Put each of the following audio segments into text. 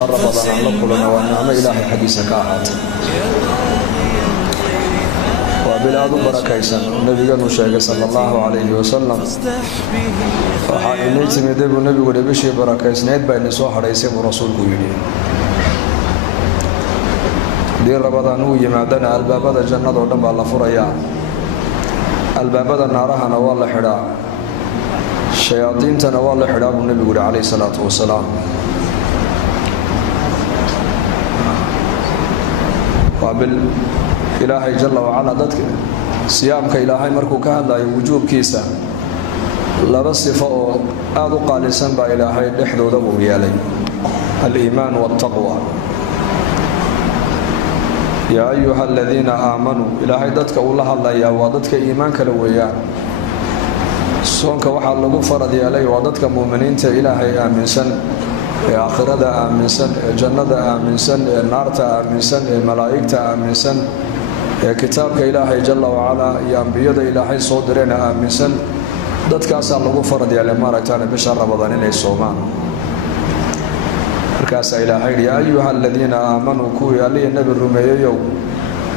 رمضان لكلنا ونعم إلهي حديثك أحد وبلاد بركيسا النبي المشاهد صلى الله عليه وسلم وحاينيت مدب النبي قد بشي بركيس نيت بين سوحر يسيب رسولك يلي دير رمضان يمعدنا الباب الجنة ودنب الله فريا الباب النارها نوال حدا الشياطين تنوال حدا النبي عليه الصلاة والسلام وبال إلهي جل وعلا ذاتك صيامك إلهي مركو كهذا وجوب كيسا لا صفة آذو قال سنبا إلهي لحظو ذو بيالي الإيمان والتقوى يا أيها الذين آمنوا إلهي ذاتك الله الله يا وذاتك إيمانك لويا صونك وحال لغو فرد يالي وذاتك مؤمنين إلهي آمن سن آخرة آمن سن جنة آمن سن النار آمن سن الملائكة آمن سن كتابك إلهي جل وعلا يا أنبياء إلهي صدرنا آمن سن dadka asal lagu farad yahay maaragtaan bisha Ramadaan inay soomaan markaas ilaahay ya ayuha alladina aamanu ku yali nabi rumeeyo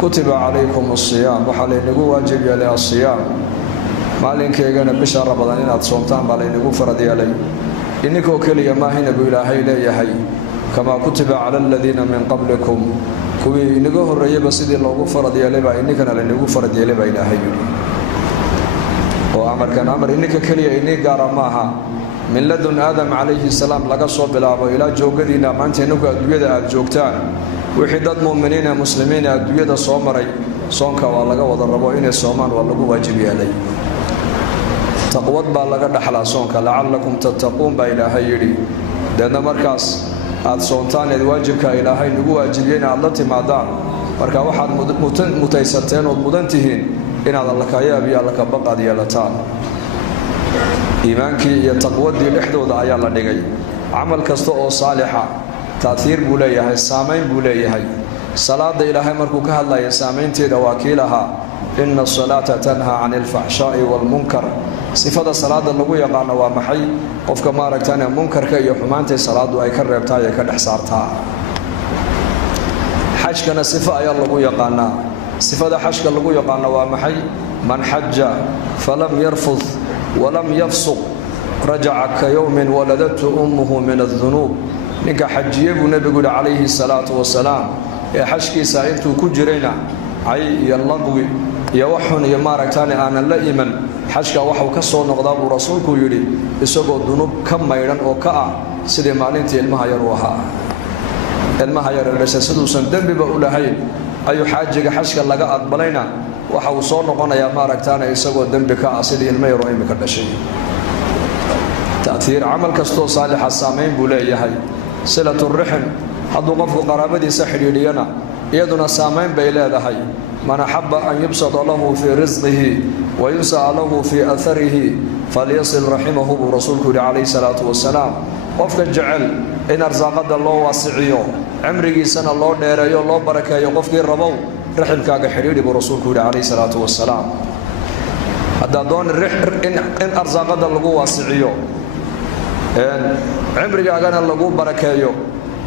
kutiba alaykum as-siyam waxa laynagu waajib yahay as-siyam maalinkeegana bisha Ramadaan inaad soomtaan baa laynagu farad yahay inkoo kaliya ma hina bu ilaahay leeyahay kama kutiba ala alladina min qablikum kuwii inaga horeeyay sidii loogu farad yahay baa inkana laynagu farad yahay baa ilaahay وأمر كان أمر إنك كلية إني قارماها من لدن آدم عليه السلام لقى صوب الأبو إلى جوجدنا ما أنت نقول أدوية الجوكتان وحدات مؤمنين مسلمين أدوية الصومري صونك والله وضربوا إن الصومان والله واجبي علي تقوض بالله دحلا صونك لعلكم تتقون بإلهي لأن مركز الصونتان الواجبك إلهي نقول واجبين على تمادان مركز واحد متيستين ومدنتهين إن هذا الله كيابي الله كبقى ديالتان إيمانك يتقودي لحدود آيا الله نجي عمل كستو صالحة تأثير بوليه السامين بوليه صلاة إلهي مركوك الله يسامين تيدا وكيلها إن الصلاة تنهى عن الفحشاء والمنكر صفة الصلاة اللي يقعنا ومحي قفك ما ركتاني منكر كي يحمانتي صلاة ويكرر تايا كدحسارتها حج كان صفة آيا اللي يقعنا صفة حشك اللي يقعنا ومحي من حج فلم يرفض ولم يفسق رجع كيوم ولدته أمه من الذنوب نك حجيه النبي عليه الصلاة والسلام يا حشكي سائلت كجرينا عي يلقوي يوحن يمارك تاني أنا لا إيمن حشك وحو كسر نقضاب رسولك يري يسقط الذنوب كم ميران وكأ سيد مالنتي المها يروها المها يروها لسدو سندم بقولها أي حاجة حشك لقى أقبلنا وحوصون قنا يا ماركتانا يسقط ذنبك أصيد المير وإمك الشيء تأثير عمل كستو صالح السامين بولي هاي صلة الرحم حد قف قرابتي سحر لينا يدنا سامين بيلاده هاي من أحب أن يبسط له في رزقه وينسى له في أثره فليصل رحمه برسوله عليه الصلاة والسلام قفك الجعل إن أرزاقد الله واسعيه عمري سنة الله نيريو الله بركة يقفك الربو رحمك حريري برسولك عليه الصلاة والسلام هذا دون إن أرزاقد الله واسعيه إن عمري أغانا الله بركة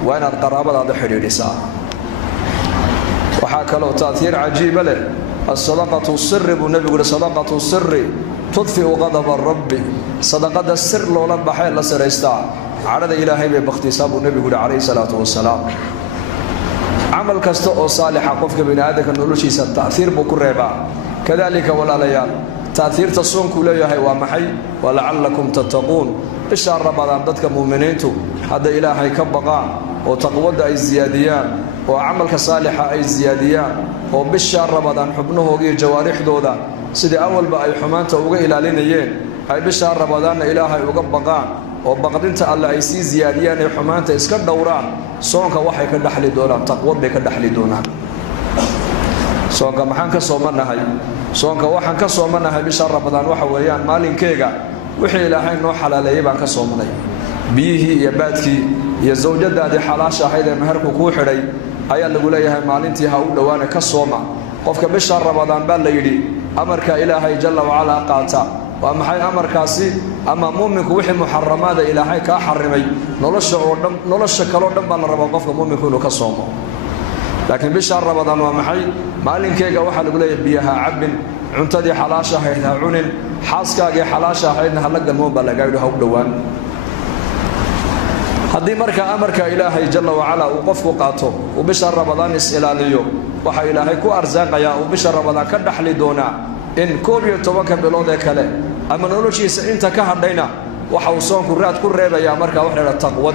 وين القرابة هذا حريري ساعة وحاك له تأثير عجيب له الصدقة السر بالنبي يقول صدقة السر تطفئ غضب الرب صدقة السر لولا بحي الله سريستا عرض إلهي باختصاب النبي عليه الصلاة والسلام عمل كستو صالح قفك بين هذاك النولوشي تأثير بكل ربا كذلك ولا ليال تأثير تصون كلها هي ومحي ولعلكم تتقون بشهر رمضان ضدك مؤمنينتو هذا إلهي كبقى وتقوض أي زياديان وعمل كصالح أي زياديان وبشهر رمضان حبنه وجي جوارح دودا سيدي أول بقى حمانته وجي إلى لينيين هاي بشهر رمضان إلهي وقبقى وبقدنت الله يسي زياديان حمانته اسكت دوران صونك وحي كدحلي دوران تقوض بك دحلي دوران صونك محن كصومنا هاي صونك وحن كصومنا هاي بشهر رمضان وحويان مالين كيغا وحي إلهي نو حلالي بان كصومنا بيه يباتك يا زوجة هذه حلاشة هيدا مهرك كوحري أيا اللي قوليها مالنتي هؤلاء وانا كصومة قفك بشهر رمضان بالليلي أمرك إلهي جل وعلا قاتا وأما حي أمر كاسي أما مؤمنك وحي محرمات إلهي كحرمي nolosha kaloo dhan baa la rabaa qofka mu'minku inuu ka soomo laakiin bisha Ramadaan waa maxay maalinkeega waxa lagu leeyahay biyaha cabin cuntadii xalaasha ahayd ha cunin xaaskaagii xalaasha ahaydna hala galmoon baa laga yidhi ha u dhowaan haddii marka amarka ilaahay jalla wa ala uu qofku qaato uu bisha Ramadaan is ilaaliyo waxa ilaahay ku arsaaqaya uu bisha Ramadaan ka dhaxli doona in 12 bilood ee kale ama noloshiisa inta ka hadhayna waxa uu soonku raad ku reebaya marka wax la taqwad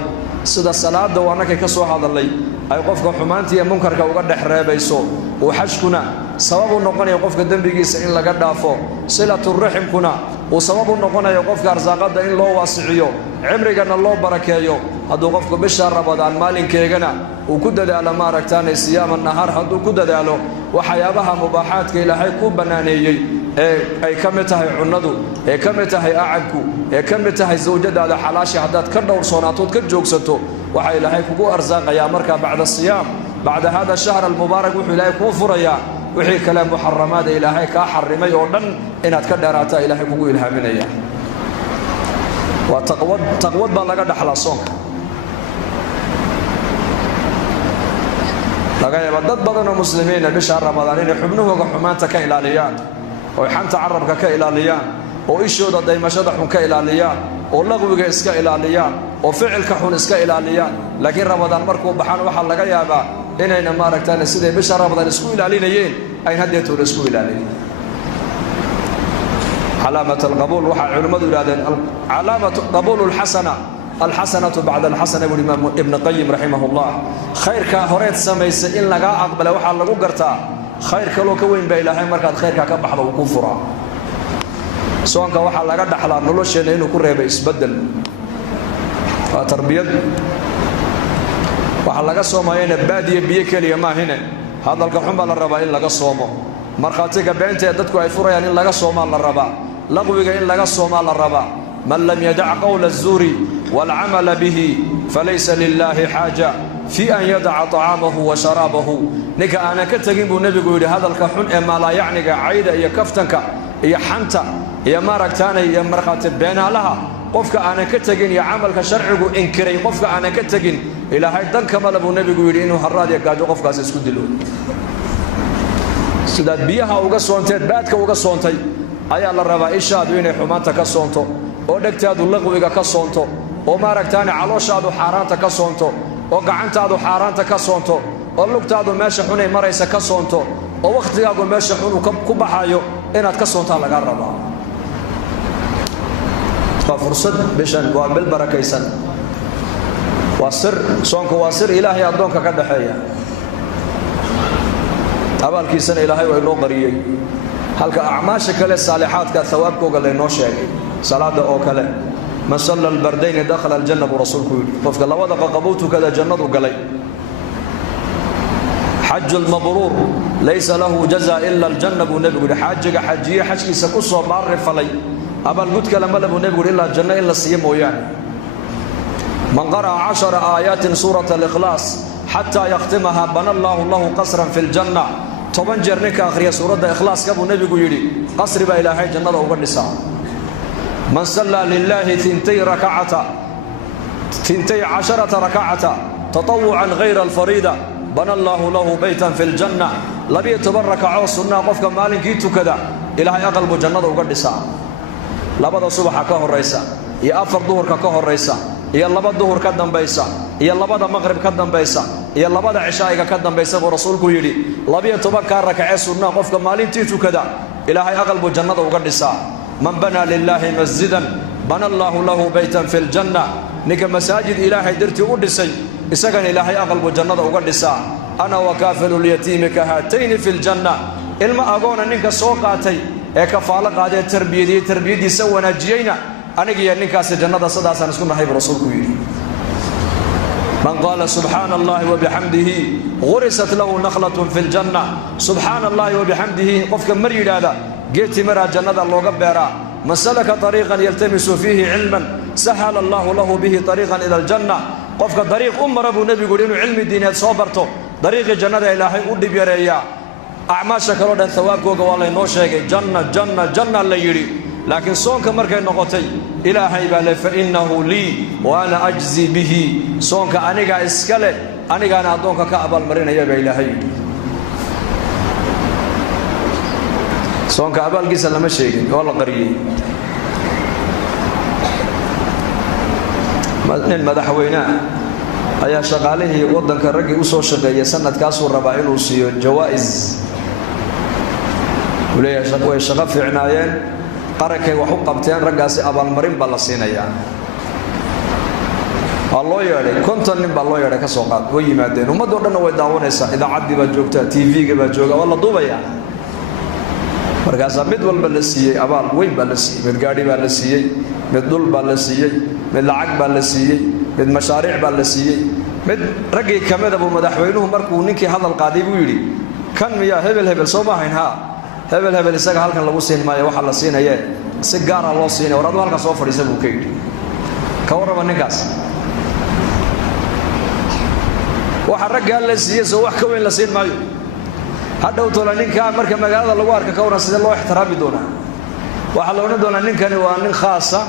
sida salaada waanaka ka soo hadalay ay qofka xumaantii iyo munkarka uga dhax reebayso oo xashkuna sabab u noqonayo qofka dambigiisa in laga dhaafo silatul rahimkuna oo sabab u noqonayo qofka arsaaqada in loo waasiciyo cimrigana loo barakeeyo hadduu qofku bisha Ramadaan maalinkeegana uu ku dadaalo ma aragtaan siyaam nahar hadduu ku dadaalo waxyaabaha mubaahaadka ilaahay ku banaaneeyay ay kamid tahay cunadu kamid tahay acabku kamid tahay zawjadaada xalaashi haddaad ka dhowrsoonaato ka joogsato waxa ilaahay kugu arsaaqaya marka bacda siyaam bacda hada shahr al-mubaarak wuxuu ilaahay ku furaya wixii kala muharramaad ilaahay ka xarimay oo dhan inaad ka dheeraato ilaahay kugu ilhaaminaya wa taqwad baa laga dhaxlaa soonka laga yaabo dad badan oo muslimiin bisha Ramadaan inay xubnahooda xumaanta ka ilaaliyaan oo xanta carabka ka ilaaliyaan oo ishooda daymashada xun ka ilaaliyaan oo laqwiga iska ilaaliyaan oo ficilka xun iska ilaaliyaan laakiin Ramadaan markuu baxaan waxa laga yaabaa inayna ma aragtaan sida bisha Ramadaan isku ilaalinayeen ay hadeeto isku ilaalin علامة القبول وحا علماء يرادين علامة قبول الحسنة بعد الحسنة والإمام ابن القيم رحمه الله خير كهوريت سميس إن لقا أقبل وحا لقو قرتا خير كلو كوين بإلهي مركات خير كبحض وكفرا سواء كوحا لقا دحلا نلوشين إنو كوري بيسبدل وتربية وحا لقا صومين بادية بيكالي ما هنا هذا الكحنبال الربا إن لقا صومه مرخاتيك بينتي يددكو أي فريان إن لقا صومان للربا لغوك إن لقا صومان للربا من لم يدع قول الزور والعمل به فليس لله حاجة في أن يدع طعامه وشرابه نكا أنا كتغين بو نبي قولي هذا الكحن إما لا يعني عيدة إيا كفتنك إيا حنتا إيا ماركتانا إيا مرخاتي بينا لها قفك أنا كتغين يا عملك شرعه إنكري قفك أنا كتغين إلى هاي دنك مالبو نبي قولي إنو هراد يقادو قفك أسيسكو دلو sidaad biyaha uga soonteed baadka uga soontay ayaa la rabaa ishaadu inay xumaanta ka soonto oo dhagtaadu laqwiga ka soonto oo maaragtaan calooshaadu xaaraanta ka soonto oo gacantaadu xaaraanta ka soonto oo lugtaadu meesha xun ay maraysa ka soonto oo waqtigaagu meesha xun ku baxayo inaad ka soontaa laga rabaa fursad bishan waa bil barakaysan waa sir soonku waa sir ilaahay adoonka ka dhaxeeya abaalkiisana ilaahay waa inoo qariyay halka acmaasha kale saalixaadka thawaabkooga la inoo sheegay salaada oo kale man salla albardayn dakhala aljanna rasuulku qofka labada qaqabowtu kada jannadu galay حج المبرور ليس له جزاء إلا الجنة نبي حاجة حجية حجي سكوسو مار فلي أبا الجود كلام له نبي إلا الجنة إلا الصيام ويان من قرأ 10 آيات سورة الإخلاص حتى يختمها بنى الله له قصرا في الجنة طبعا جرنك آخر سورة الإخلاص كابو نبي يقولي قصر بإلهي جنة وقرنسا من صلى لله 12 ركعة 12 ركعة تطوعا غير الفريضة بنى الله له بيتا في الجنة لبي تبرك عو سنة قفك مالكيتو كذا إلهي أقلب جنة وقرنسا لبدا صبح كهر رئيسا يا أفر ظهر كهر رئيسا يا لبدا ظهر كدن بيسا يا لبدا مغرب كدن بيسا يا لبدا عشاء كدن بيسا ورسولك يلي لبي تبرك ركع سنة قفك مالكيتو كذا إلهي أقلب جنة وقرنسا من بنى لله مسجدا بنى الله له بيتا في الجنة نك مساجد إلهي درتي ودسي إسكن إلهي أقلب جنة وقرنسا أنا وكافل اليتيم كهاتين في الجنة إلما أقول أنك سوقاتي كفالة قادة تربية سوى نجينا أنا جي أنك جنة صدا سنسكن حيب رسولك يلي من قال سبحان الله وبحمده غرست له نخلة في الجنة سبحان الله وبحمده قفك مريد هذا جيت مرا جنة الله قبرا من سلك طريقا يلتمس فيه علما سهل الله له به طريقا إلى الجنة قفك طريق ربو نبي يقول إنه علم الدين صوبرته طريق الجنة إلهي أودي بيريا أعماشك رودا ثواب جوجا والله نوشيك جنة اللي يري laakiin soonka markay noqotay ilaahay baa le fa innahu lii wa ana ajzi bihi soonka aniga iska leh anigaana addoonka ka abaalmarinaya baa ilaahay soonka abaalkiisa lama sheegin oo la qariyey nin madaxweynaha ayaa shaqaalihii waddanka raggii u soo shaqeeyay sanadkaasuu rabaa inuu siiyo jawaa'is uu leeyahay way shaqo fiicnaayeen qarankay wax u qabteen raggaasi abaalmarin baa la siinayaa waa loo yeedhay 50 nin baa loo yeedhay ka soo qaad way yimaadeen ummadoo dhanna way daawanaysaa idaacaddii baa joogta TV-ga baa jooga waa la duubayaa markaasaa mid walba la siiyey abaal weyn baa la siiyey mid gaadhi baa la siiyey mid dhul baa la siiyey mid lacag baa la siiyey mid mashaariic baa la siiyey mid raggii ka mid ah buu madaxweynuhu markuu ninkii hadal qaaday buu yidhi kan miyaa hebel hebel soo ma ahayn haa hebel hebel isaga halkan lagu siin maayo waxaa la siinayee si gaara loo siinaya war aduu halkan soo fadhiisa buu ka yidhi ka warraba ninkaas waxa raggaa la siiyey soo wax ka weyn la siin maayo hadhow tola ninkaa marka magaalada lagu arka ka waran sidee loo ixtiraami doonaa waxaa la odhan doonaa ninkani waa nin khaasa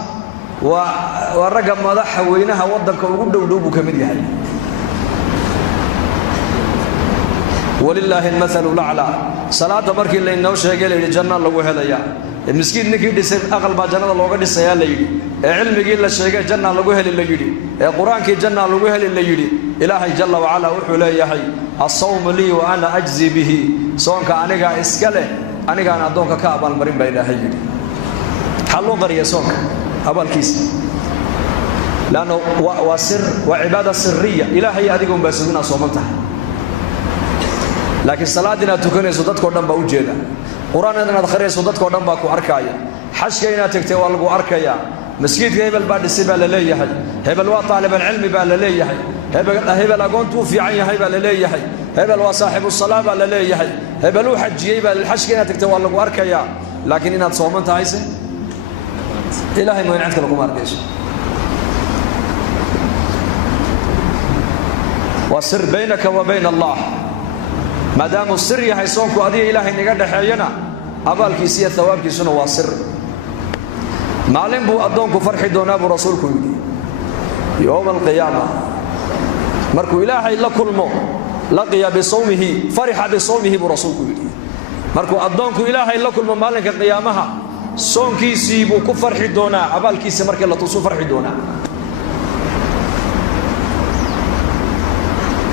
waa ragga madaxweynaha waddanka ugu dhow buu ka mid yahay walilaahi almathalu laclaa salaada markii laynoo sheegay la yidhi janna lagu helayaa miskiin ninkii dhisay aqal baa jannada looga dhisayaa la yidhi ee cilmigii la sheegay janna lagu heli la yidhi ee qur-aankii janna lagu heli la yidhi ilaahay jalla wacala wuxuu leeyahay assawmu lii wa ana ajzi bihi soonka anigaa iska leh anigaan addoonka ka abaalmarin baa ilaahay yidhi maxaa loo qariya soonka abaalkiisa laanno waa sir waa cibaada siriya ilaahay adiga unbaa suginaa sooman tahay laakiin salaad inaad tukanayso dadkoo dhan baa u jeeda qur-aan inaad akhriyayso dadkoo dhan baa ku arkaaya xajka inaad tagtay waa lagu arkayaa masjidka hebel baa dhisay baa la leeyahay hebel waa taalibalcilmi baa la leeyahay hebel agoontuu fiican yahay baa la leeyahay hebel waa saaxibu salaa baa la leeyahay hebel uu xajiyey baa xajka inaad tagtay waa lagu arkayaa laakiin inaad sooman tahayse ilaahay mooyin cid kale kuma arkayso waa sir baynaka wa bayna allah maadaamuu sir yahay soonku adiga ilaahay naga dhexeeyana abaalkiisa iyo thawaabkiisuna waa sir maalin buu addoonku farxi doonaa buu rasuulku yidhi yowma alqiyaama markuu ilaahay la kulmo laqiya bisawmihi farixa bisawmihi buu rasuulku yidhi markuu addoonku ilaahay la kulmo maalinka qiyaamaha soonkiisii buu ku farxi doonaa abaalkiisa markii la tusu farxi doonaa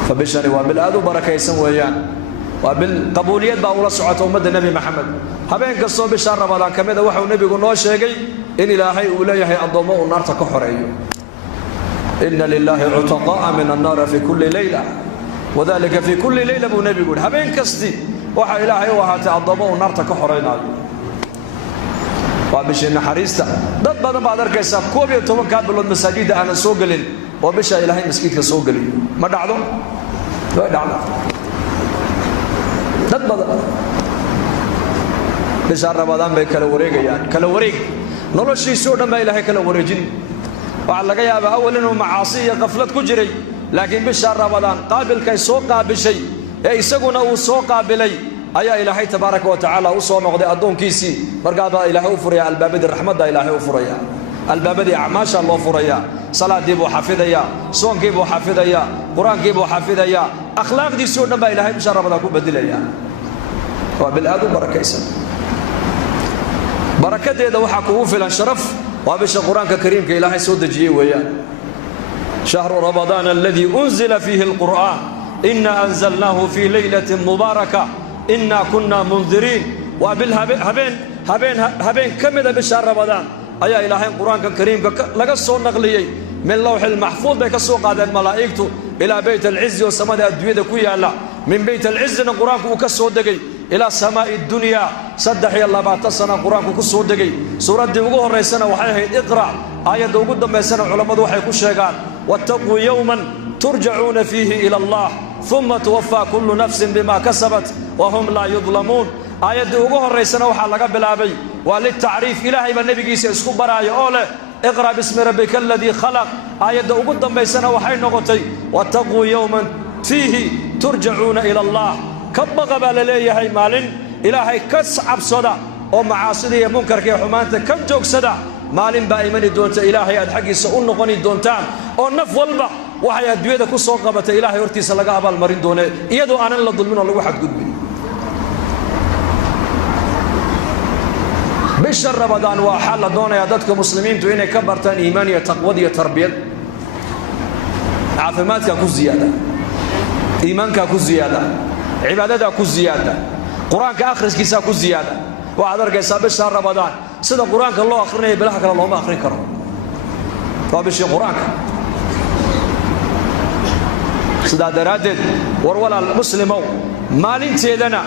fabishani waa bil aad u barakaysan weeyaan waa bil qabuuliyad baa ula socota ummadda nebi maxamed habeen kastoo bishaa ramadaan ka mida waxuu nebigu noo sheegay in ilaahay uu leeyahay addoommo uu naarta ka xoreeyo inna lilaahi cutaqaa'a min annaari fi kulli leyla wadalika fi kulli leyla buu nebigu yidhi habeen kasti waxaa ilaahay u ahaatay addoommo uu naarta ka xoreynaayo waa bishii naxariista dad badan baad arkaysaa 11 bilood masaajidda aanan soo gelin oo bisha ilaahay maskiidka soo geliyo ma dhacdo way dhacdo dad badan bisha ramadaan bay kala wareegayaan kala wareeg noloshiisoo dhan baa ilaahay kala wareejin waxa laga yaabaa awal inuu macaasi iyo qaflad ku jiray laakiin bisha ramadaan qaabilkay soo qaabishay ee isaguna uu soo qaabilay ayaa ilaahay tabaaraka wa tacaala u soo noqday addoonkiisii markaa baa ilaahay u furaya albaabadii raxmadda ilaahay u furaya albaabadii acmaasha loo furaya salaadii buu xafidayaa soonkii buu xafidayaa qur-aankii buu xafidayaa akhlaaqdiisii oo dhan baa ilaahay bisha ramadaan ku bedilaya waa bil aad u barakaysan barakadeeda waxaa kugu filan sharaf waa bisha qur-aanka kariimka ilaahay soo dejiyey weeyaan shahru ramadaan aladii unzila fiihi alqur'aan ina anzalnaahu fii laylatin mubaaraka ina kunna mundiriin waa bil habeen ka mida bisha ramadaan ayaa ilaahay qur-aanka kariimka laga soo naqliyey min lawxi lmaxfuud bay ka soo qaadeen malaa'igtu ilaa bayt alcizi oo samada adduunyada ku yaalla min bayt alcizina qur-aanku uu ka soo degay ilaa samaa'i dunyaa 23 sana qur-aanku ku soo degay suuraddii ugu horraysana waxay ahayd iqra' aayadda ugu dambaysana culammadu waxay ku sheegaan wattaquu yowman turjacuuna fiihi ila allah uma tuwaffaa kullu nafsin bima kasabat wa hum laa yudlamuun aayaddii ugu horraysana waxaa laga bilaabay waa litacriif ilaahay baa nebigiisa isku baraayo oo leh iqra' bismi rabbika aladii khalaq aayadda ugu dambaysana waxay noqotay wattaquu yowman fiihi turjacuuna ila allah ka baqa baa la leeyahay maalin ilaahay ka cabsada oo macaasida iyo munkarka iyo xumaanta ka joogsada maalin baa imani doonta ilaahay aad xaggiisa u noqoni doontaan oo naf walba waxay adduunyada ku soo qabatay ilaahay hortiisa laga abaalmarin doonee iyadoo aanan la dulmin oo lagu xadgudbin bisha Ramadaan waa xal la doonayaa dadka muslimiintu inay ka bartaan iimaan iyo taqwad iyo tarbiyad caafimaadka ku ziyaada iimaanka ku ziyaada cibaadada ku ziyaada quraanka akhriskiisa ku ziyaada waxaad arkaysaa bisha Ramadaan sida quraanka loo akhrinayo bilaha kale looma akhrin karo waa bishii quraanka sida daraadeed war walaal muslimow maalinteedana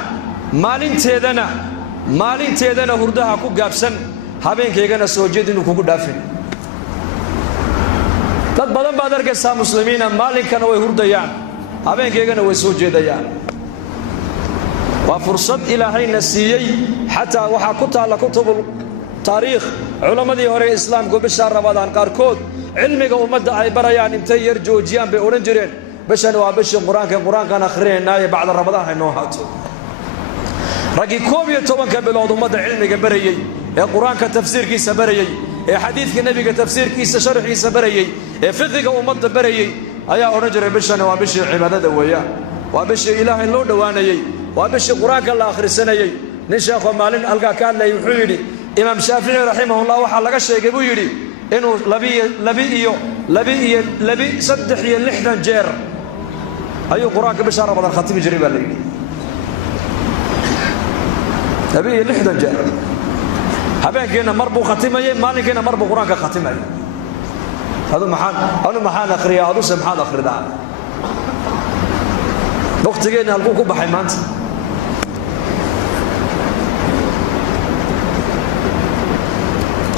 hurdaha ku gaabsan habeenkaygana soo jeed inuu kugu dhaafin dad badan baad arkaysaa muslimiina maalinkana way hurdayaan habeenkaygana way soo jeedayaan waa fursad ilaahayna siiyey xataa waxaa ku taala kutubul taariikh culamadii hore islaamku bisha Ramadaan qaarkood cilmiga ummadda ay barayaan intay yar joojiyaan bay oran jireen bishan waa bishii quraankan akhrinaynaay bacda Ramadaan ay noo haato ragi 12 bilood ummadda cilmiga barayay ee quraanka tafsiirkiisa barayay ee xadiiska nabiga tafsiirkiisa sharxiisa barayay ee fiqiga ummadda barayay ayaa oran jiray bishan waa bishii cibaadada weeyaan waa bishii ilaahay loo dhawaanayay waa bishii quraanka la akhrisanayay nin sheekho maalin halka ka hadlay wuxuu yiri imaam Shaafici rahimahullah waxa laga sheegay buu yiri inuu 360 jeer ayuu quraanka bisha Ramadaan khatimi jiray baa la yiri 360 jeer habeenkeena marbu khatimayay maalinkeena marbu quraanka khatimayay hadu maxaan akhriyaa hadu samxad akhridaa waqtigeena halku ku baxay maanta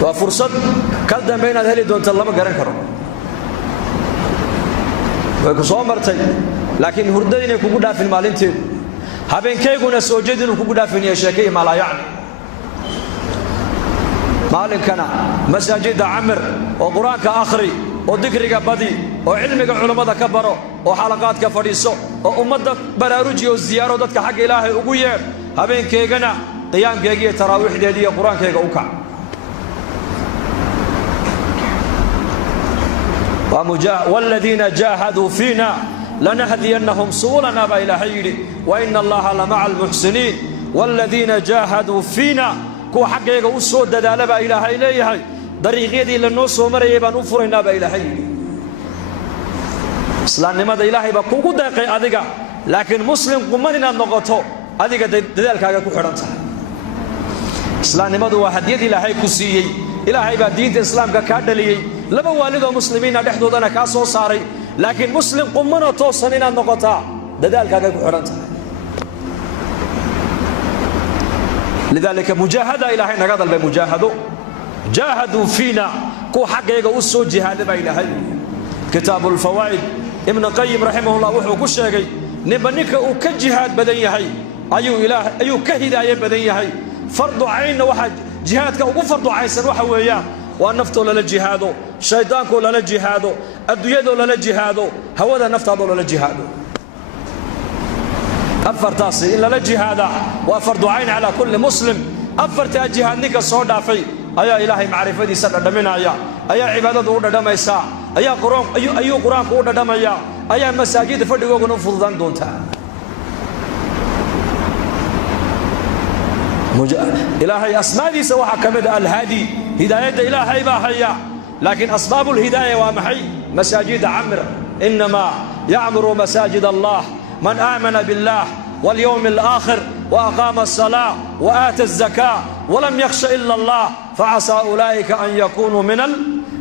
waa fursad kal dambe inaad heli doonto lama garan karo way ku soo martay laakiin hurdada inay kugu dhaafin maalinteedu habeenkayguna soo jeed inuu kugu dhaafin sheekay ma la yaani maalinkana masaajida amr oo quraanka akhri oo dhikriga badi oo cilmiga culimada ka baro oo xalaqaadka fadhiiso oo ummadda baraarujiyo ziyaaro dadka xaq ilaahay ugu yeer habeenkaygana qiyaamkeega iyo taraawiixdeeda iyo quraankayga u kac والذين جاهدوا فينا لنهدينهم سبلنا بإلهي وإن الله لمع المحسنين والذين جاهدوا فينا كو حقيقة وسود دالة بإلهي إليه طريقيدي للنص ومريبا نفرنا بإلهي إسلام لماذا إلهي بكوكو دقيق أذيك لكن مسلم قمنا النقطة أذيك دلالك أكو حرمتها إسلام لماذا واحد يدي إلهي كسيي إلهي بدين الإسلام كادلي لما والده مسلمين دحدودنا كاسو صاري لكن مسلم قمنا توصلنا النقطة دلالك أكو حرمتها لذلك مجاهدة إلهي نقضل بمجاهدة جاهدوا فينا كو حقيقة وسو جهاد بإلهي كتاب الفوائد ابن قيم رحمه الله وحو كشيغي نبنك وكجهاد بدنيهي أيو كهداية بدنيهي فرض عين واحد جهادك وفرض عيسى waxa weeyaa waa nafto la jihaado shaydaanku la jihaado adduunyada la jihaado hawada naftaada la jihaado afartaasi in la jihaada waa fardu ayn ala kulli muslim afarta jihaadnika soo dhaafay ayaa ilaahay macrifadiisa dhadhaminaya ayaa cibaadadu u dhadhamaysa ayaa quraanku u dhadhamaya ayaa masaajida fadhigooguna fududan doonta إلهي أسماء سواء كمد الهادي هداية إلهي باهية لكن أسباب الهداية ومحي مساجد عمر إنما يعمر مساجد الله من آمن بالله واليوم الآخر وأقام الصلاة وآتى الزكاة ولم يخش إلا الله فعسى أولئك أن يكونوا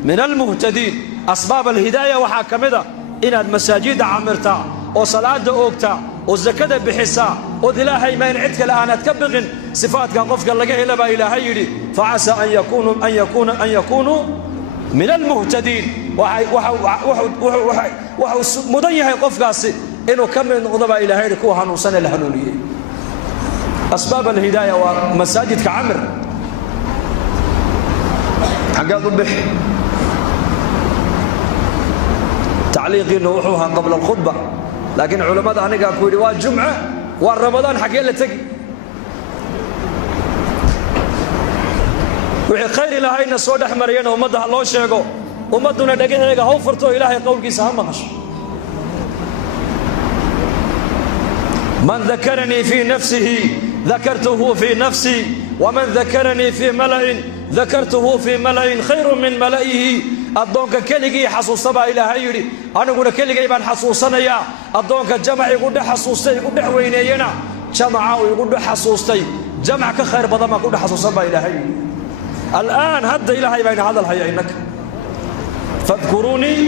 من المهتدين أسباب الهداية وحاكمدة إن المساجد عمرتا وصلاة أوكتا والزكاة بحسا وإلهي ما ينعدك الآن تكبغن صفاتك قفك لقاه لبا إلهي فعسى أن يكونوا من المهتدين وحو مضيه قفك إنه كم من غضباء إلهي لكوها نوصن الهنولية أسباب الهداية ومساجد كعمر حقا ضبح تعليق نوحوها قبل الخطبة لكن علماء أنا قالوا والجمعة والرمضان حقين لتقي wixii khayr ilaahayna soo dhex mariyana ummadda ha loo sheego ummadduna dhagaheega ha u furto ilaahay qowlkiisa ha maqasho man dakaranii fii nafsihi dakartuhu fii nafsii waman dakaranii fii mala'in dakartuhu fii mala'in khayrun min mala'ihi addoonka keligii xasuusta baa ilaahay yidhi aniguna keligay baan xasuusanayaa addoonka jamac igu dhex xasuustay igu dhex weyneeyena jamaca uu igu dhex xasuustay jamac ka khayr badan baan ku dhex xasuusan baa ilaahay yidhi al'aan hadda ilaahay baa ina hadal haya innaka fadkuruunii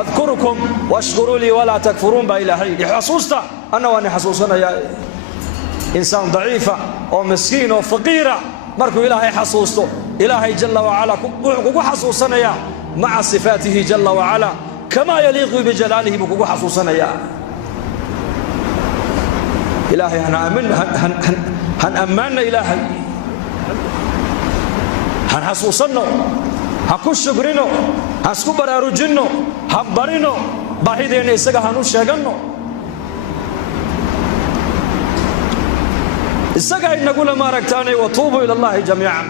adkurukum washkuruu lii walaa takfuruun baa ilaahay yidhi xasuusta anna waan xasuusanayaa insaan daciifa oo miskiin oo faqiira markuu ilaahay xasuusto ilaahay jalla wacala wuxuu kugu xasuusanayaa maca sifaatihi jalla wacala kamaa yaliiqu bijalaalihi buu kugu xasuusanayaa ilaahay han ammaanna ilaahay han xasuusanno ha ku shukrino ha isku baraarujinno ha barino baahideenna isaga han u sheeganno isaga inagula maaragtaanay watuubuu ila allahi jamiican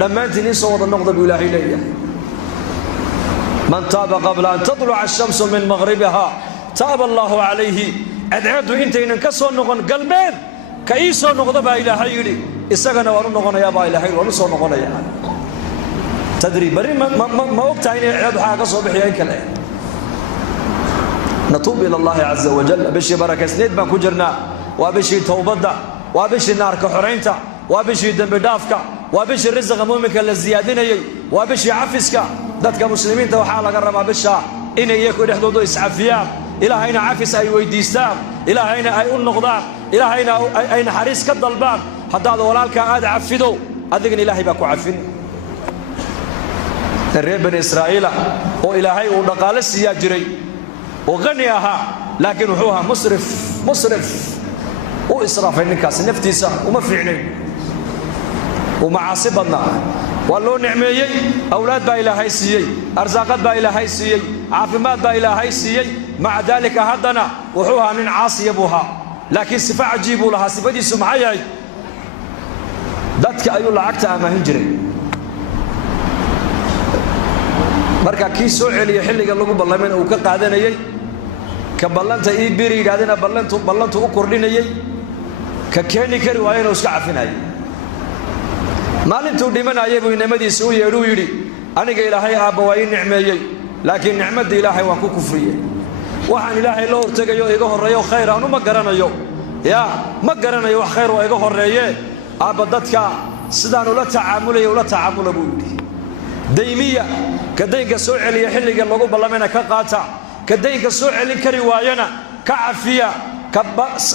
dhammaantiin ii soo wada noqda buu ilaahay leeyahay man taaba qabla an tadluca ashamsu min maghribiha taaba allahu calayhi cadceeddu intaynan ka soo noqon galbeed ka ii soo noqda baa ilaahay yidhi isagana waan u noqonayaa baa ilaahay waan u soo noqonayaa tadri bari ma ogtahay inay cadceeddu xaga ka soo bixiya in kale natuub ila allahi caza wajal bishii barakaysnayd baan ku jirnaa waa bishii towbadda waa bishii naarka xoraynta waa bishii dembi dhaafka waa bishii risiqa muuminka la siyaadinayey waa bishii cafiska dadka muslimiinta waxaa laga rabaa bisha inay iyaku dhexdoodu iscafiyaan ilaahayna cafis ay weydiistaan ilaahayna ay u noqdaan ilaahayna ay naxariis ka dalbaan haddaad walaalkaa aad cafido adigana ilaahay baa ku cafin reer bani israa'iila oo ilaahay uu dhaqaale siiyaa jiray oo qani ahaa laakiin wuxuu ahaa musrif u israafay ninkaasi naftiisa uma fiicnayn uu macaasi badnaa waa loo nicmeeyey awlaad baa ilaahay siiyey arsaaqad baa ilaahay siiyey caafimaad baa ilaahay siiyey maca daalika haddana wuxuu ahaa nin caasiya buu ahaa laakiin sifa cajiibuu lahaa sifadiisu maxay yahay dadka ayuu lacagta amaahin jiray marka kii soo celiya xilliga lagu ballamayna uu ka qaadanayey ka ballanta ii biri yidhahdana ballantu u kordhinayey ka keeni kari waayena uu iska cafinayay maalintuu dhimanayay buu inamadiisa u yeedhuu yidhi aniga ilaahay aabba waa ii nicmeeyey laakiin nicmadda ilaahay waan ku kufriyey waxaan ilaahay la hortegayo iga horreeyo khayr aanu ma garanayo ma garanayo wax khayr waa iga horreeye aabba dadka sidaan ula tacaamula buu yidhi daymiya ka daynka soo celiya xilliga lagu ballamayna ka qaata ka daynka soo celin kari waayana ka cafiya ka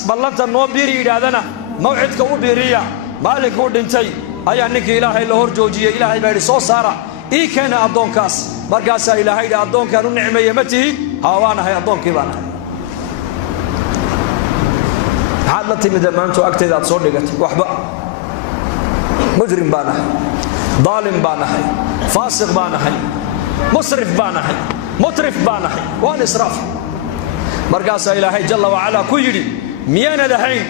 ballanta noo biiri yidhaahdana mawcidka u biiriya maalinkuu dhintay ayaa ninkii ilaahay la hor joojiyey ilaahay baa yidhi soo saara ii keena addoonkaas markaasaa ilaahay yidhi addoonkaan u nicmeeye ma tihi haa waan ahay addoonkii baan ahay maxaad la timid maantu agtayda aad soo dhigatay waxba mujrim baan ahay daalim baan ahay faasiq baan ahay musrif baan ahay mutrif baan ahay waan israaf markaasaa ilaahay jalla wacalaa ku yidhi miyaanad ahayn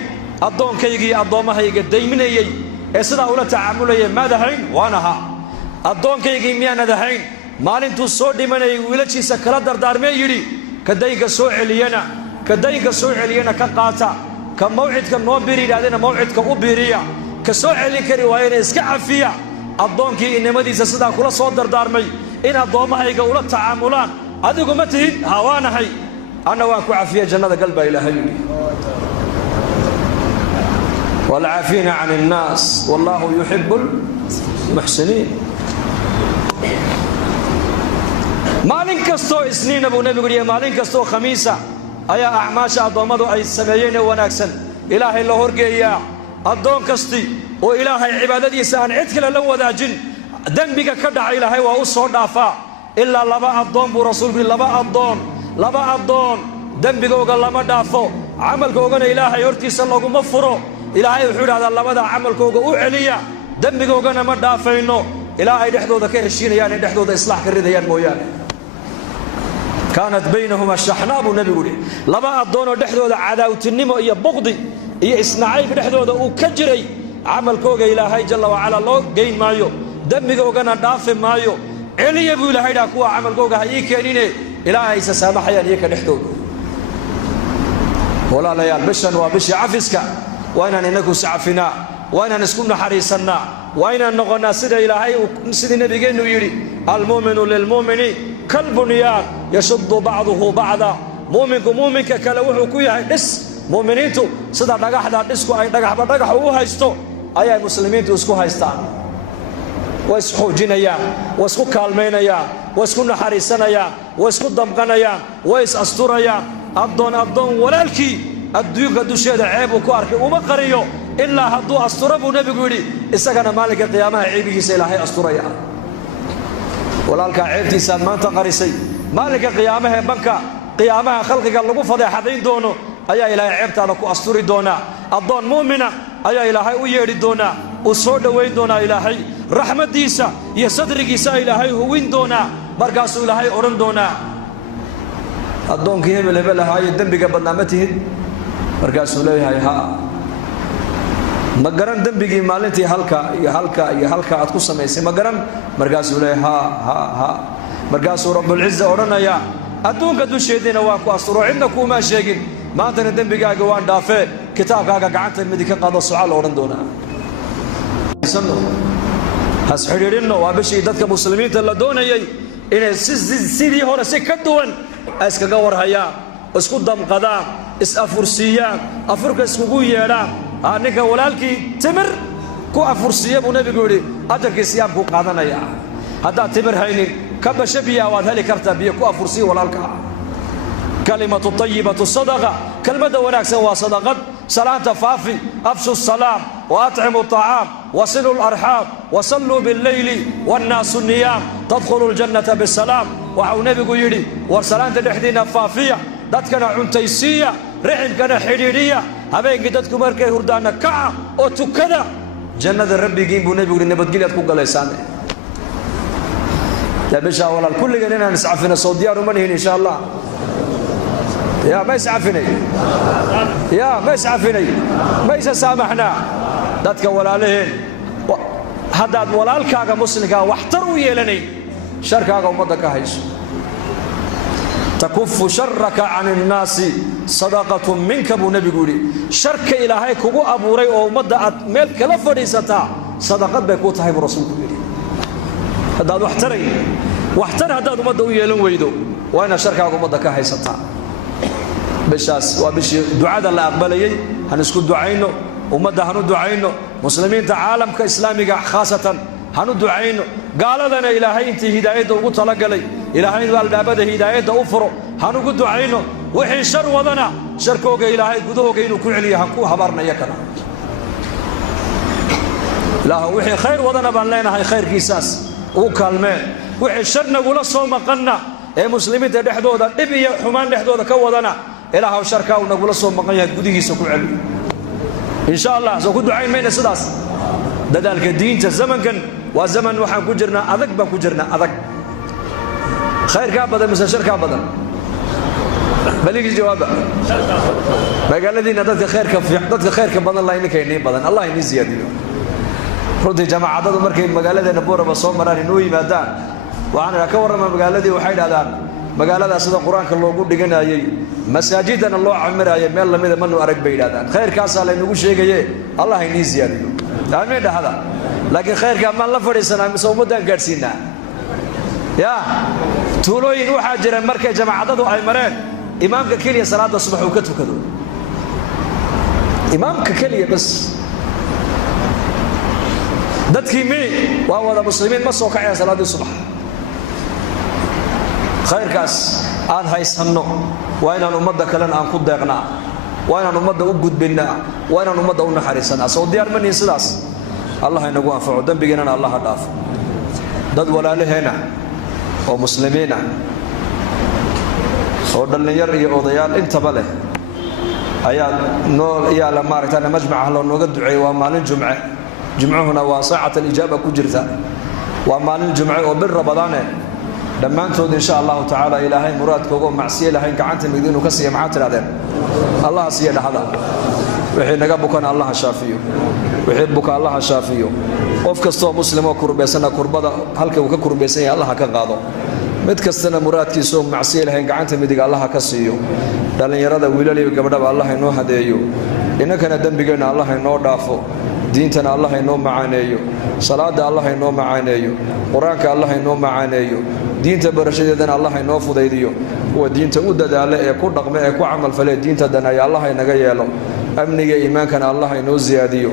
addoonkaygii addoommahayga dayminayey ee sidaa ula tacaamulayay maad ahayn waan ahaa addoonkaygii miyaanad ahayn maalintuu soo dhimanayay wiilashiisa kala dardaarmee yidhi ka daynka soo celiyana ka qaata ka mawcidka noo biiri yidhahdena mawcidka u biiriya ka soo celin kari waayana iska cafiya addoonkii inamadiisa sidaa kula soo dardaarmay in addoommahayga ula tacaamulaan adigu ma tihid haa waan ahay anna waan ku cafiya jannada gal baa ilaahay yidhi والعافين عن الناس والله يحب المحسنين maalin kastoo isniina buu nebigu yidhi maalin kastoo khamiisa ayaa acmaasha addoommadu ay sameeyeen ee wanaagsan ilaahay la horgeeyaa addoon kasti oo ilaahay cibaadadiisa aan cid kale la wadaajin dembiga ka dhaca ilaahay waa u soo dhaafaa ilaa laba addoon buu rasuulku yidhi laba addoon dembigooga lama dhaafo camalkoogana ilaahay hortiisa laguma furo ilaahay wuxuu yidhahdaa labadaa camalkooga u celiya dembigoogana ma dhaafayno ilaa ay dhexdooda ka heshiinayaan ee dhexdooda islaax ka ridayaan mooyaane kaanat baynahumaa shaxnaa buu nebigu yidhi laba addoonoo dhexdooda cadaawtinimo iyo buqdi iyo isnacayb dhexdooda uu ka jiray camalkooga ilaahay jalla wacalaa loo geyn maayo dembigoogana dhaafi maayo celiya buu ilaahay dhaa kuwa camalkooga ha ii keenine ilaa aysa saamaxayaan iyaka dhexdooda walaalayaal bishan waa bishii cafiska waa inaan inagu iscafinaa waa inaan isku naxariisannaa waa inaan noqonnaa sida ilaahay sidii nebigeennu yidhi almu'minu lilmu'mini kalbunyaan yashuddu bacduhu bacda mu'minku mu'minka kale wuxuu ku yahay dhis mu'miniintu sida dhagaxda dhisku ay dhagaxba dhagax ugu haysto ayay muslimiintu isku haystaan way isxoojinayaan way isku kaalmaynayaan way isku naxariisanayaan way isku damqanayaan way is asturayaan addoon walaalkii adduunka dusheeda ceeb uu ku arkay uma qariyo ilaa hadduu asturo buu nebigu yidhi isagana maalinka qiyaamaha ceebigiisa ilaahay asturaya walaalkaa ceebtiisaad maanta qarisay maalinka qiyaamahee banka qiyaamaha khalqiga lagu fadeexadayn doono ayaa ilaahay ceebtaada ku asturi doonaa addoon mu'mina ayaa ilaahay u yeedhi doonaa uu soo dhowayn doonaa ilaahay raxmaddiisa iyo sadrigiisa ilaahay huwin doonaa markaasuu ilaahay odhan doonaa addoonkii hebel hebel ahaayo dembiga badnaa ma tihid markaasuu leeyahay haa ma garan dembigii maalintii halka iyo halka iyo halka aad ku samaysay ma garan markaasuu leeyahay haa markaasuu rabbulciza odhanayaa adduunka dusheediina waa ku asturo cidna kuumaa sheegin maantana dembigaaga waan dhaafee kitaabkaaga gacanta midig ka qaado sucaal odhan doonaa has xidhiidhinno waa bishii dadka muslimiinta la doonayay inay sidii hore si ka duwan ay iskaga warhayaan isku damqadaan is afursiiyaan afurka iskugu yeedhaan ninka walaalkii timir ku afursiiya buu nebigu yidhi ajarkii siyaamkuu qaadanaya haddaad timir haynin ka basho biyaa waad heli kartaa biyo ku afursiiya walaalkaa kalimatu tayibatu sadaqa kelmadda wanaagsan waa sadaqad salaanta faafi afshu salaam wa atcimu طacaam wasilu larxaam wasalluu billeyli wannaasu niyaam tadkhulu ljannata bisalaam waxau nebigu yidhi war salaanta dhexdiinna faafiya dadkana cuntaysiiya riximkana xidhiidhiya habeenkii dadku markay hurdaanna kaca oo tukada jannada rabbigiin buu nebigu yidhi nabadgelyaad ku galaysaan yaa bishaa walaal kulligeen inaan iscafino soo diyaar uma nihin insha allah يا ما يسعفني يا ما يسعفني ما يسامحنا دتك ولا لهن هداد walaalkaaga muslimka waxtar u yeelanay sharkaaga umada ka hayso takuffu sharraka 'an an-nas sadaqatun minka bu nabigu yiri sharka ilaahay kugu abuuray oo umada aad meel kala fadhiisata sadaqad bay ku tahay rasuulku yiri hadaad waxtar hadaad umada u yeelan weydo waa ina sharkaaga umada ka haysata bishaas waa bishii ducada la aqbalayay han isku ducayno ummadda hanu ducayno muslimiinta caalamka islaamiga khaasatan hanu ducayno gaaladana ilaahay intii hidaayadda ugu talagalay ilaahay albaabada hidaayadda u furo hanugu ducayno wixii shar wadana sharkooga ilaahay gudahooga inuu ku celiyo han ku habaarnaya kana ilaahu wixii khayr wadana baan leenahay khayrkiisaas ugu kaalmeen wixii shar nagula soo maqanna ee muslimiinta dhexdooda dhib iyo xumaan dhexdooda ka wadana ilaahu sharkaa uu nagula soo maqan yahay gudihiisa ku celi insha allah soo ku ducayn mayna sidaas dadaalka diinta zamankan waa zaman waxaan ku jirnaa adag baan ku jirnaa adag khayrkaa badan mise sharkaa badan baligi jawaaba magaaladiina dadka khayrka badan la ininka inii badan allah inii ziyaadiyo runtii jamaacadadu markay magaaladeena booraba soo maraan inuu yimaadaan waxaan ka warramaa magaaladii waxay idhahdaan magaalada sida quraanka loogu dhiganayay masaajidana loo camiraayo meel lamida manu arag bay yidhahdaan khayrkaasaa laynagu sheegaye allah inii ziyaadiyo amiin dhahda laakiin khayrkaa maan la fadhiisanaa mise ummaddaan gaadhsiinaa yaa tuulooyin waxaa jira markay jamaacadadu ay mareen imaamka keliya salaada subax uu ka tukado imaamka keliya bas dadkii mi waa wada muslimiin ma soo kacaya salaadii subax khayrkaas aan haysanno waa inaan ummadda kalena aan ku deeqnaa waa inaan ummadda u gudbinnaa waa inaan ummadda u naxariisanaa soo diyaar ma nihin sidaas allah inagu anfaco dembigeennana allah ha dhaafo dad walaalaheena oo muslimiina oo dhallinyar iyo odayaal intaba leh ayaa la maaragtaa majmaca loo nooga duceeyey waa maalin jumce jumcuhuna waa saacat alijaaba ku jirta waa maalin jumce oo bir rabadaane dhammaantood insha allahu tacaala ilaahay muraadkooga oo macsiye lahayn gacanta migdi inuu ka siiya maxaa tidhahdeen allaha siiya dhahda wixii naga bukana allaha shaafiyo wixii buka allaha shaafiyo qof kastoo muslim oo kurbeysana kurbada halka uu ka kurbeysan yahay Allah ka qaado mid kastana muraadkiisa oo macsiyo lahayn gacanta midig Allah ka siiyo dhalinyarada wiilal iyo gabdhaba Allah inoo hadeeyo inakana dambigeena Allah inoo dhaafo diintana Allah inoo macaaneeyo salaada Allah inoo macaaneeyo quraanka Allah inoo macaaneeyo diinta barashadeedana Allah inoo fudaydiyo wa diinta u dadaala ee ku dhaqmo ee ku amal falay diinta danay Allah inaga yeelo amniga iimaankana Allah inoo ziyaadiyo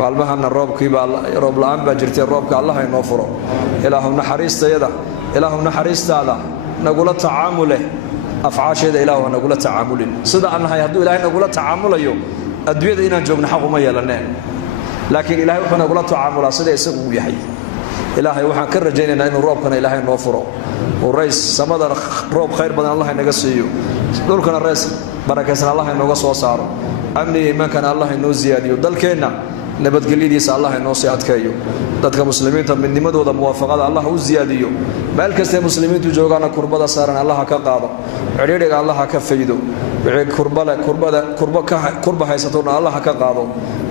maalmahana roob la'aan baa jirtay roobka Allah inoo furo ilaahuna xariistaada nagula tacaamule afcaasheeda ilaahu nagula tacaamulin sida annahay hadduu ilaahay nagula tacaamulayo adduunyada inaan joogno xaq uma yeelaneen laakiin ilaahay wuxuu nagula tacaamulaa sida isagu uu yahay ilaahay waxaan ka rajaynaynaa inuu roobkana ilaahay noo furo oo rays samada roob khayr badan Allah inaga siiyo dhulkana rays barakaysan Allah inooga soo saaro amniga iimaankana Allah inoo ziyaadiyo dalkeena nabadgelyadiisa Allah inoo sii adkeeyo dadka muslimiinta midnimadooda muwaafaqada Allah u ziyaadiyo meel kasta muslimiintu joogaana kurbada saaran Allah ka qaado xiriiriga Allah ka faydo wixii kurba haysatona Allah ka qaado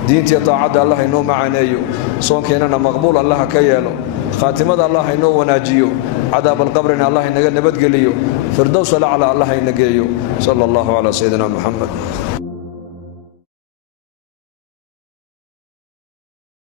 diinta taacada Allah inoo macaaneeyo soonkeenana maqbuul Allah ka yeelo khaatimada Allah inoo wanaajiyo عذاب القبر الله نبت قليو فردوس الأعلى الله ينقيه صلى الله على سيدنا محمد